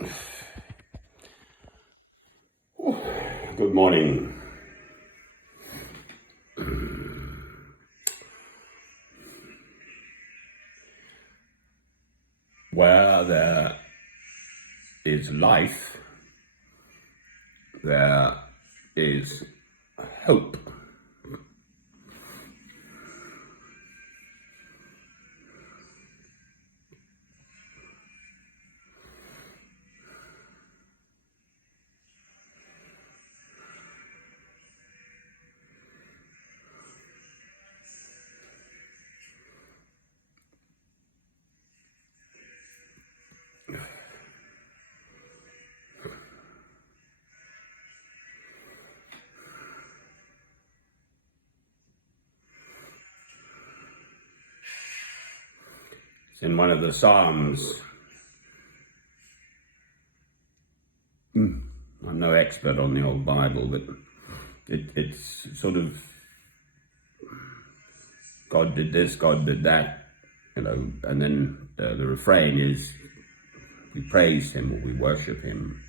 Good morning. Where there is life, there is hope. It's in one of the Psalms. I'm no expert on the old Bible, but it's sort of God did this, God did that, and then the refrain is we praise Him, or we worship Him,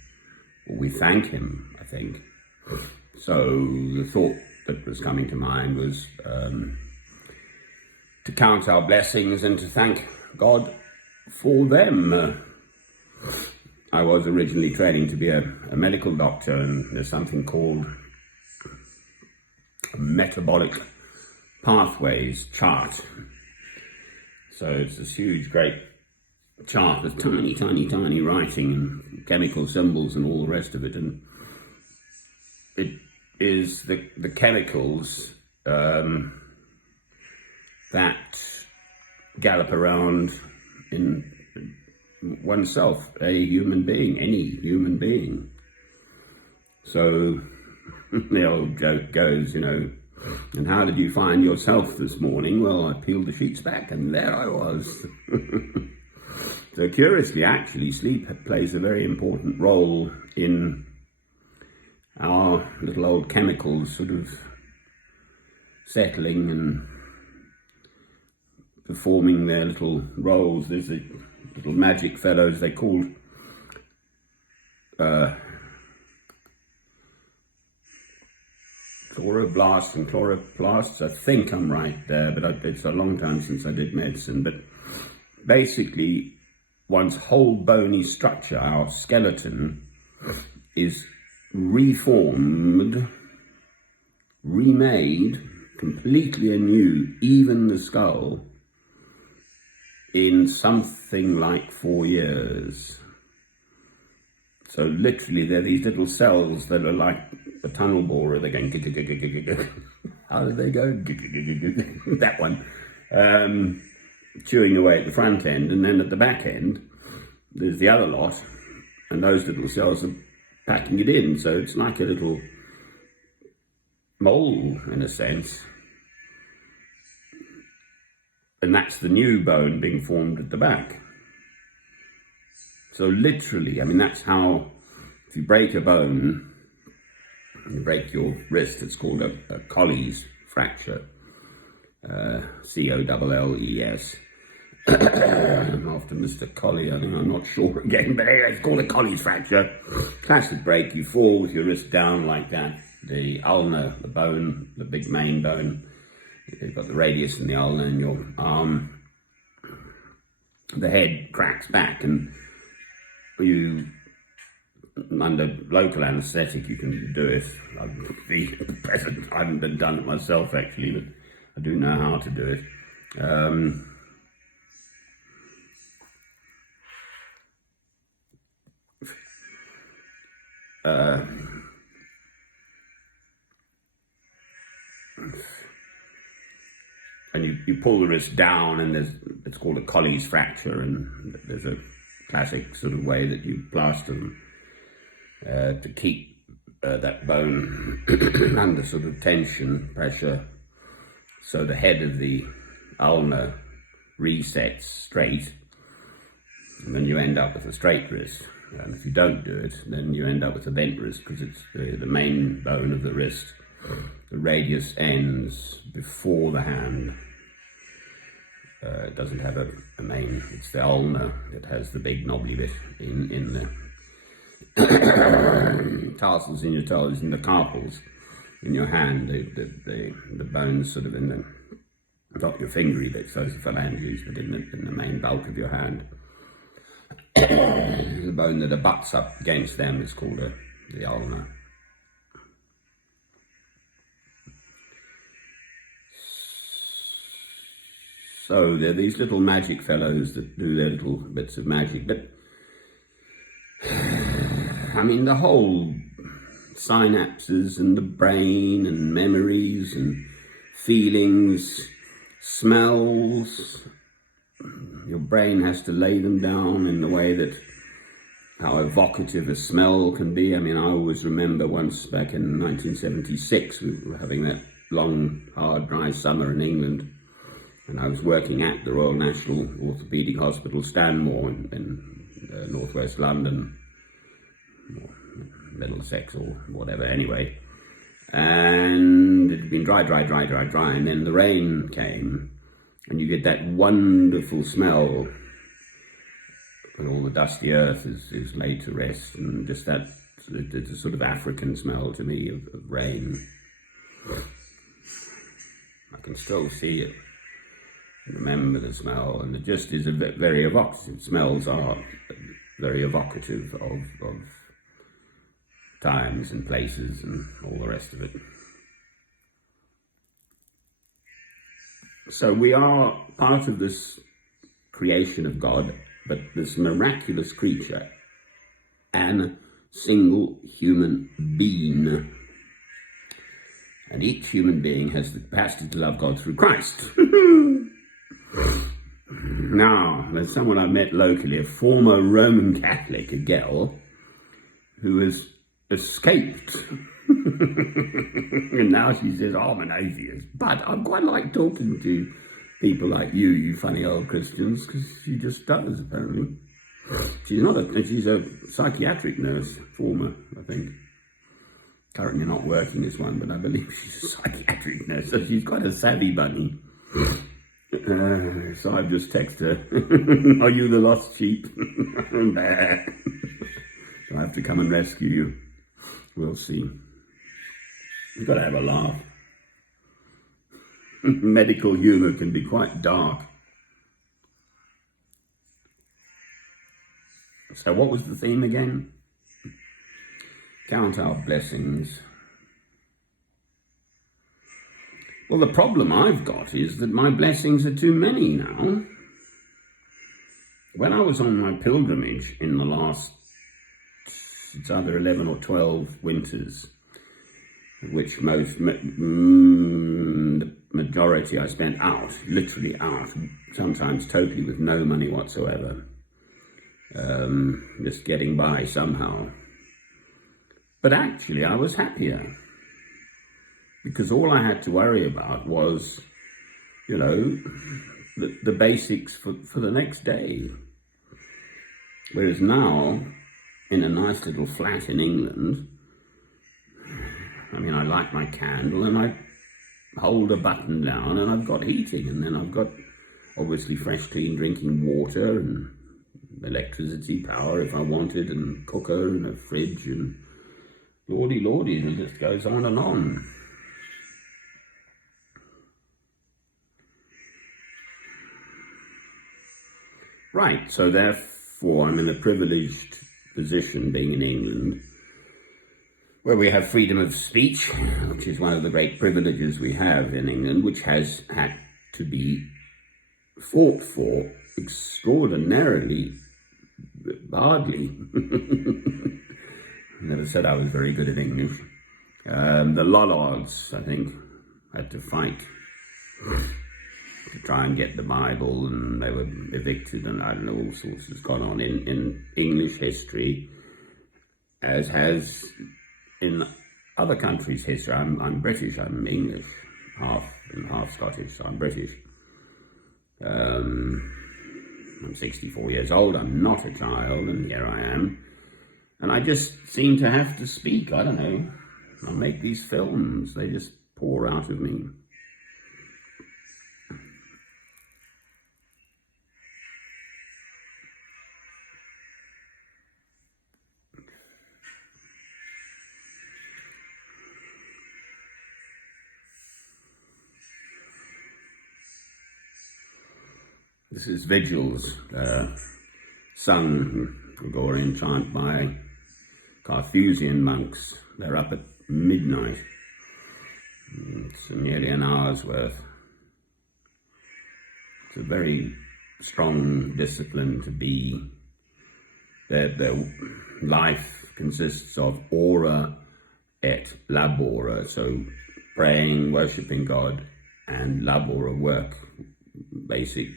or we thank Him, I think. So the thought that was coming to mind was to count our blessings and to thank God for them. I was originally training to be a medical doctor, and there's something called a metabolic pathways chart. So it's this huge, great chart with tiny writing and chemical symbols and all the rest of it. And it is the chemicals that gallop around in oneself, a human being, any human being. So the old joke goes, and how did you find yourself this morning? Well, I peeled the sheets back and there I was. So curiously, actually, sleep plays a very important role in our little old chemicals sort of settling and performing their little roles. There's the little magic fellows they called chloroblasts and chloroplasts. I think I'm right there, but it's a long time since I did medicine. But basically, one's whole bony structure, our skeleton, is reformed, remade, completely anew, even the skull, in something like 4 years. So literally, they're these little cells that are like a tunnel borer. They're going, how do they go? That one. Chewing away at the front end, and then at the back end, there's the other lot, and those little cells are packing it in. So it's like a little mole, in a sense. And that's the new bone being formed at the back. So literally, that's how, if you break a bone, you break your wrist, it's called a Colles fracture, Colles. After Mr. Collie, I'm not sure again, but anyway, it's called a Colles fracture. Classic break, you fall with your wrist down like that. The ulna, the bone, the big main bone, you've got the radius and the ulna in your arm. The head cracks back, and you, under local anaesthetic, you can do it. At present, I haven't done it myself actually, but I do know how to do it. And you pull the wrist down, and it's called a Colles fracture, and there's a classic sort of way that you plaster them to keep that bone under sort of tension, pressure, so the head of the ulna resets straight, and then you end up with a straight wrist. And if you don't do it, then you end up with a bent wrist, because it's the main bone of the wrist. The radius ends before the hand. It doesn't have a main, it's the ulna that has the big knobbly bit in the tarsals in your toes and the carpals in your hand, the bones sort of in the, not your fingery bits, those are phalanges, but in the main bulk of your hand. The bone that abuts up against them is called the ulna. So they're these little magic fellows that do their little bits of magic. But, I mean, the whole synapses and the brain and memories and feelings, smells, your brain has to lay them down in the way that how evocative a smell can be. I mean, I always remember once back in 1976, we were having that long, hard, dry summer in England, and I was working at the Royal National Orthopaedic Hospital, Stanmore, in northwest London, or Middlesex or whatever, anyway. And it had been dry, and then the rain came, and you get that wonderful smell when all the dusty earth is laid to rest, and just that, it's a sort of African smell to me of rain. I can still see it, remember the smell, and it just is a very evocative. Smells are very evocative of times and places and all the rest of it. So we are part of this creation of God, but this miraculous creature, and single human being. And each human being has the capacity to love God through Christ. Now, there's someone I've met locally, a former Roman Catholic, a girl, who has escaped. And now she says, oh, I'm an atheist. But I quite like talking to people like you funny old Christians, because she just does, apparently. She's a psychiatric nurse, former, I think. Currently not working as one, but I believe she's a psychiatric nurse, so she's quite a savvy bunny. So I've just texted her, are you the lost sheep? So I have to come and rescue you. We'll see. You've got to have a laugh. Medical humour can be quite dark. So what was the theme again? Count our blessings. Well, the problem I've got is that my blessings are too many now. When I was on my pilgrimage in the last, it's either 11 or 12 winters, which the majority I spent out, literally out, sometimes totally with no money whatsoever, just getting by somehow. But actually I was happier, because all I had to worry about was, you know, the basics for the next day. Whereas now, in a nice little flat in England, I mean, I light my candle and I hold a button down and I've got heating, and then I've got obviously fresh, clean drinking water and electricity power if I wanted, and cooker and a fridge, and lordy, and it just goes on and on. Right, so therefore I'm in a privileged position being in England, where we have freedom of speech, which is one of the great privileges we have in England, which has had to be fought for extraordinarily hardly. Never said I was very good at English. The Lollards, I think, had to fight to try and get the Bible, and they were evicted, and I don't know, all sorts has gone on in English history, as has in other countries' history. I'm British, I'm English, half Scottish, so I'm British. I'm 64 years old, I'm not a child, and here I am. And I just seem to have to speak, I don't know. I make these films, they just pour out of me. This is vigils sung Gregorian chant by Carthusian monks. They're up at midnight. It's nearly an hour's worth. It's a very strong discipline to be. Their life consists of ora et labora, so praying, worshipping God, and labora, work, basic,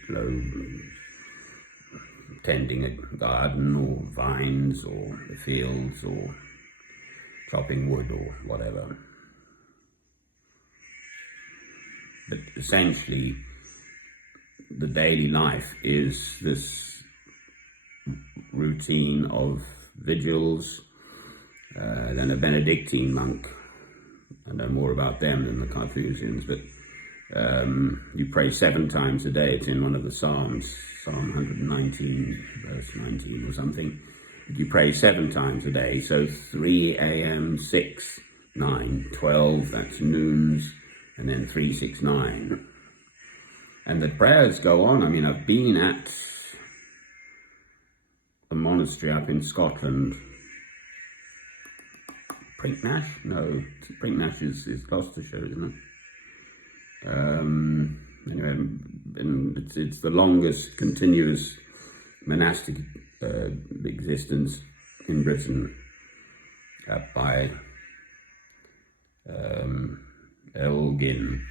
tending a garden or vines or the fields or chopping wood or whatever. But essentially, the daily life is this routine of vigils. Then a Benedictine monk, I know more about them than the Carthusians, but you pray 7 times a day. It's in one of the Psalms, Psalm 119, verse 19 or something. You pray 7 times a day, so 3 a.m., 6, 9, 12, that's noons, and then 3, 6, 9. And the prayers go on. I mean, I've been at a monastery up in Scotland. Prinknash? No, Prinknash is Gloucestershire, isn't it? Anyway, it's the longest continuous monastic existence in Britain, up by Elgin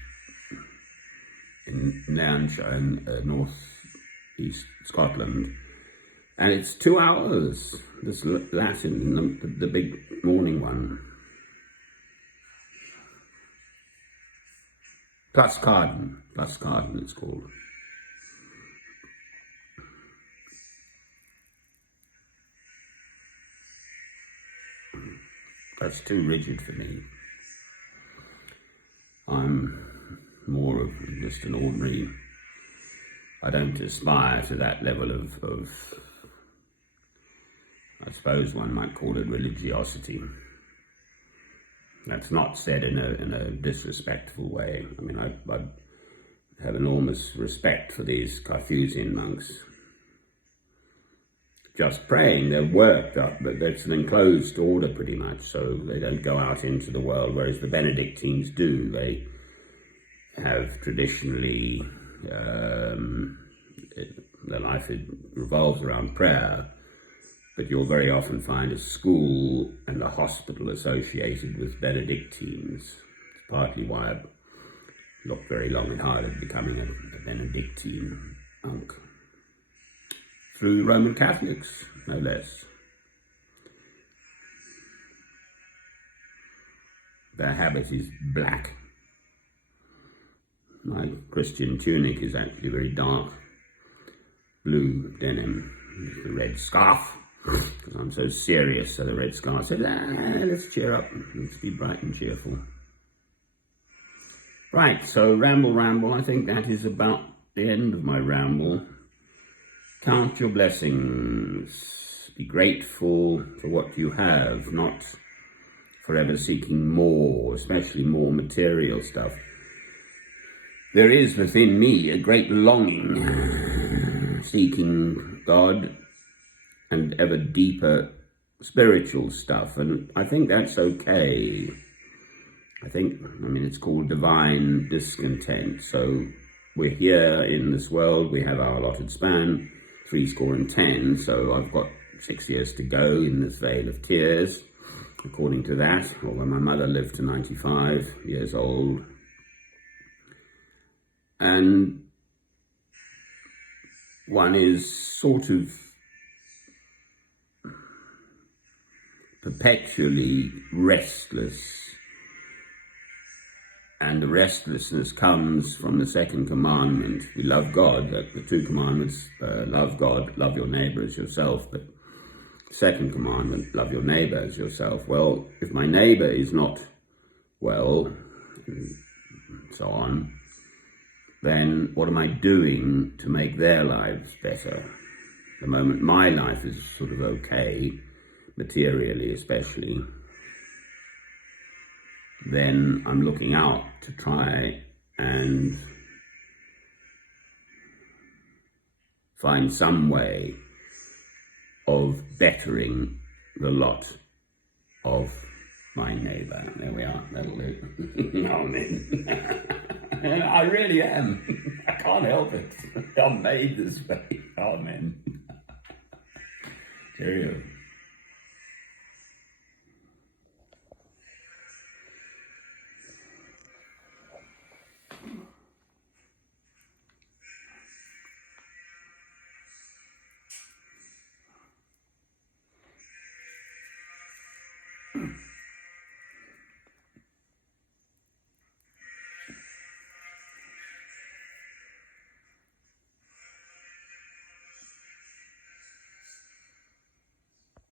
in Nairnshire in north east Scotland. And it's 2 hours, this Latin, the big morning one. Plus Carden it's called. That's too rigid for me. I'm more of just an ordinary, I don't aspire to that level of I suppose one might call it religiosity. That's not said in a disrespectful way. I mean, I have enormous respect for these Carthusian monks. Just praying, they're worked up, but it's an enclosed order pretty much, so they don't go out into the world, whereas the Benedictines do. They have traditionally, their life revolves around prayer, but you'll very often find a school and a hospital associated with Benedictines. It's partly why I've looked very long and hard at becoming a Benedictine monk. Through Roman Catholics, no less. Their habit is black. My Christian tunic is actually very dark blue denim with the red scarf, because I'm so serious. So the red scarf said, let's cheer up, let's be bright and cheerful. Right, so ramble, I think that is about the end of my ramble. Count your blessings. Be grateful for what you have, not forever seeking more, especially more material stuff. There is within me a great longing, seeking God and ever deeper spiritual stuff, and I think that's okay. I mean, it's called divine discontent. So we're here in this world, we have our allotted span, 70, so I've got 6 years to go in this vale of tears, according to that, although my mother lived to 95 years old. And one is sort of perpetually restless, and the restlessness comes from the second commandment. We love God, the 2 commandments, love God, love your neighbor as yourself, but second commandment, love your neighbor as yourself. Well, if my neighbor is not well, and so on, then what am I doing to make their lives better? The moment my life is sort of okay, materially especially, then I'm looking out to try and find some way of bettering the lot of my neighbour. There we are. That'll do. Amen. I really am. I can't help it. I'm made this way. Amen. Cheerio.